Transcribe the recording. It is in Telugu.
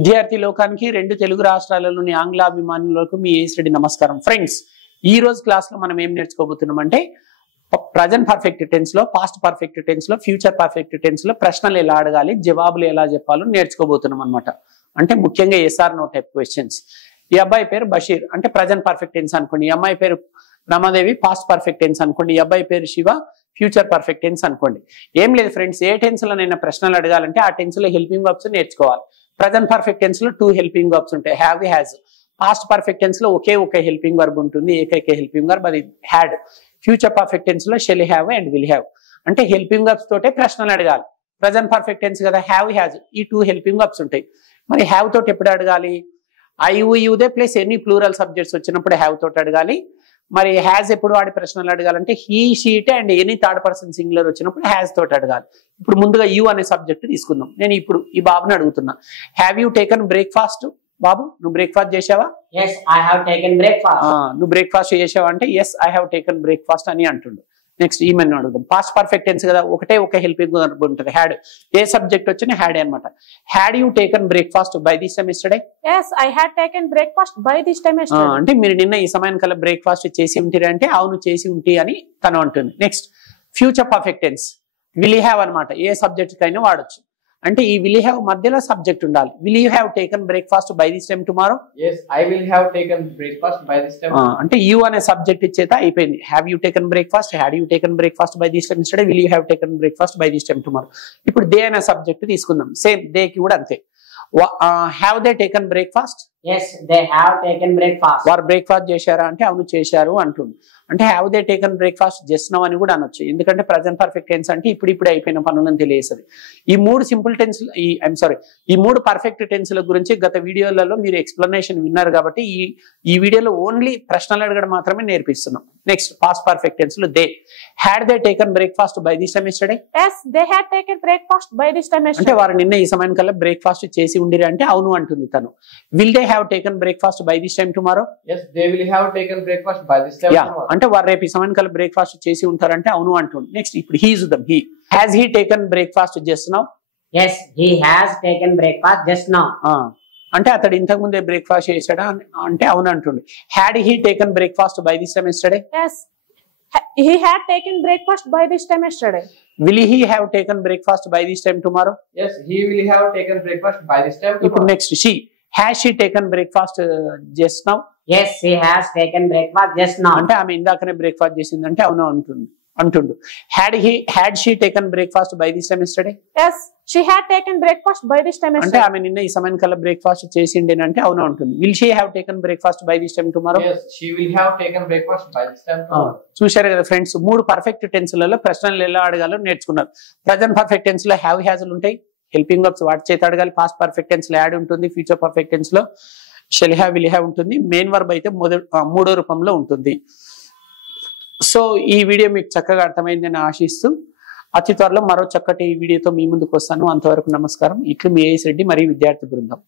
విద్యార్థి లోకానికి రెండు తెలుగు రాష్ట్రాలలోని ఆంగ్లాభిమానులకు మీ ఏసరెడ్డి నమస్కారం. ఫ్రెండ్స్, ఈ రోజు క్లాస్ లో మనం ఏం నేర్చుకోబోతున్నాం అంటే ప్రజెంట్ పర్ఫెక్ట్ టెన్స్ లో, పాస్ట్ పర్ఫెక్ట్ టెన్స్ లో, ఫ్యూచర్ పర్ఫెక్ట్ టెన్స్ లో ప్రశ్నలు ఎలా అడగాలి, జవాబులు ఎలా చెప్పాలో నేర్చుకోబోతున్నాం అనమాట. అంటే ముఖ్యంగా ఎస్ఆర్ నో టైప్ క్వశ్చన్స్. ఈ అబ్బాయి పేరు బషీర్ అంటే ప్రజెంట్ పర్ఫెక్ట్ టెన్స్ అనుకోండి. ఈ అమ్మాయి పేరు రమాదేవి పాస్ట్ పర్ఫెక్ట్ టెన్స్ అనుకోండి. ఈ అబ్బాయి పేరు శివ ఫ్యూచర్ పర్ఫెక్ట్ టెన్స్ అనుకోండి. ఏం లేదు ఫ్రెండ్స్, ఏ టెన్స్ లోనైనా ప్రశ్నలు అడగాలంటే ఆ టెన్స్ లో హెల్పింగ్ వర్బ్స్ నేర్చుకోవాలి. ప్రజెంట్ పర్ఫెక్ట్ టెన్స్ లో 2 హెల్పింగ్ వర్బ్స్ ఉంటాయి, have, has. Past perfect tense లో ఒకే హెల్పింగ్ వర్బ్ ఉంటుంది, ఏకైక హెల్పింగ్ వర్బ్, అది హ్యాడ్. ఫ్యూచర్ పర్ఫెక్ట్ టెన్స్ లో shall have and will have. అంటే హెల్పింగ్ వర్బ్స్ తోటే ప్రశ్నలు అడగాలి. ప్రజెంట్ పర్ఫెక్ట్ టెన్స్ కదా, హ్యావ్, హ్యాజ్, ఈ 2 హెల్పింగ్ వర్బ్స్ ఉంటాయి. మరి హ్యావ్ తోటి ఎప్పుడు అడగాలి? You they plus any plural subjects వచ్చినప్పుడు హ్యావ్ తోటి అడగాలి. మరి హ్యాజ్ ఎప్పుడు వాడి ప్రశ్నలు అడగాలంటే he, she it and any third person singular వచ్చినప్పుడు హ్యాజ్ తోటి అడగాలి. ఇప్పుడు ముందుగా యూ అనే సబ్జెక్ట్ తీసుకుందాం. నేను ఇప్పుడు ఈ బాబుని అడుగుతున్నా, హ్యావ్ యూ టేకన్ బ్రేక్ఫాస్ట్? బాబు, నువ్వు బ్రేక్ఫాస్ట్ చేసావా? Yes, I have taken breakfast. నువ్వు బ్రేక్ఫాస్ట్ చేసావా అంటే yes I have taken breakfast అని అంటుండు. నెక్స్ట్ ఈమెను అడుగుదాం. పాస్ట్ పర్ఫెక్ట్ టెన్స్ కదా, ఒక హెల్పింగ్ వర్బ్ ఉంటుంది, హ్యాడ్. ఏ సబ్జెక్ట్ వచ్చినా హ్యాడ్ అనమాట. Had you taken breakfast by this time yesterday? Yes, I had taken breakfast by this time yesterday. అంటే మీరు నిన్న ఈ సమయం కల్లా బ్రేక్ఫాస్ట్ చేసి ఉంటారు అంటే అవును చేసి ఉంటి అని తను అంటుంది. Next future perfect tense will have అనమాట. ఏ సబ్జెక్ట్ కైనా వాడచ్చు. అంటే ఈ విల్ హ్యావ్ మధ్యలో సబ్జెక్ట్ ఉండాలి. Will you have taken breakfast by this time tomorrow? Yes, I will have taken breakfast by this time. అంటే యూ అనే సబ్జెక్ట్ ఇచ్చేత అయిపోయింది. Have you taken breakfast, had you taken breakfast by this time instead will you have taken breakfast by this time tomorrow. ఇప్పుడు దే అనే సబ్జెక్ట్ తీసుకుందాం. సేమ్ దే కి కూడా అంతే. Have they taken breakfast? Yes, they have taken breakfast. వారు బ్రేక్ఫాస్ట్ చేశారా అంటే అవును చేశారు అంటుంది. అంటే have they taken breakfast just now అని కూడా అనొచ్చు. ఎందుకంటే ప్రజెంట్ పర్ఫెక్ట్ టెన్స్ అంటే ఇప్పుడు అయిపోయిన పనులను తెలియజేస్తుంది. ఈ 3 సింపుల్ టెన్స్, ఈ 3 పర్ఫెక్ట్ టెన్స్ల గురించి గత వీడియోలలో మీరు ఎక్స్ప్లెనేషన్ విన్నారు కాబట్టి ఈ వీడియోలో ఓన్లీ ప్రశ్నలు అడగడం మాత్రమే నేర్పిస్తున్నాం. నెక్స్ట్ పాస్ట్ పర్ఫెక్ట్ టెన్స్ లో they had they taken breakfast by this time yesterday? Yes, they had taken breakfast by this time అంటే yesterday. వారు నిన్న ఈ సమయం కల్లా బ్రేక్ఫాస్ట్ చేసి ఉండిరి అంటే అవును అంటుంది తను. Will they have taken breakfast by this time tomorrow? Yes, they will have taken breakfast by this time. అంటే వారు రేపు ఈ సమయం కల్లా బ్రేక్ఫాస్ట్ చేసి ఉంటారంటే అవును అంటుంది. నెక్స్ట్ ఇప్పుడు హీ చూద్దాం. He has he taken breakfast just now? Yes, he has taken breakfast just now. అంటే అతడు ఇంతకు ముందే బ్రేక్ఫాస్ట్ చేశాడా అంటే అవును అంటుండు. Had he taken breakfast by this time yesterday? Yes, he had taken breakfast by this time yesterday. Will he have taken breakfast by this time tomorrow? Yes, he will have taken breakfast by this time. ఇప్పుడు next she has she taken breakfast just now? Yes, she has taken breakfast just now. అంటే ఆమె ఇందాకనే బ్రేక్ఫాస్ట్ చేసిందంటే అవును అంటుండు. Had she taken breakfast by this time yesterday? Yes, she had taken breakfast by this time అంటే yesterday. ఆమె నిన్న ఈ సమయం కల్లా బ్రేక్ఫాస్ట్ చేసిండేనంటే అవును ఉంటుంది. Will she have taken breakfast by this time tomorrow? Yes, she will have taken breakfast by this time tomorrow. చూశారు కదా ఫ్రెండ్స్, 3 పర్ఫెక్ట్ టెన్స్లలో ప్రశ్నలు ఎలా అడగాలో నేర్చుకున్నారు. ప్రజెంట్ పర్ఫెక్ట్ టెన్స్ లో హ్యావ్, హ్యాజ్లు ఉంటాయి, హెల్పింగ్ వర్బ్స్ వాటి చేత అడగాలి. పాస్ట్ పర్ఫెక్ట్ టెన్స్ లో యాడ్ ఉంటుంది. ఫ్యూచర్ పర్ఫెక్ట్ టెన్స్ లో షెల్ హ్యావ్, విల్ హ్యావ్ ఉంటుంది. మెయిన్ వర్బ్ అయితే మూడో రూపంలో ఉంటుంది. సో ఈ వీడియో మీకు చక్కగా అర్థమైందని ఆశిస్తూ అతి త్వరలో మరో చక్కటి వీడియోతో మీ ముందుకు వస్తాను. అంతవరకు నమస్కారం. ఇట్లు మీ ఏఎస్ రెడ్డి మరియు విద్యార్థి బృందం.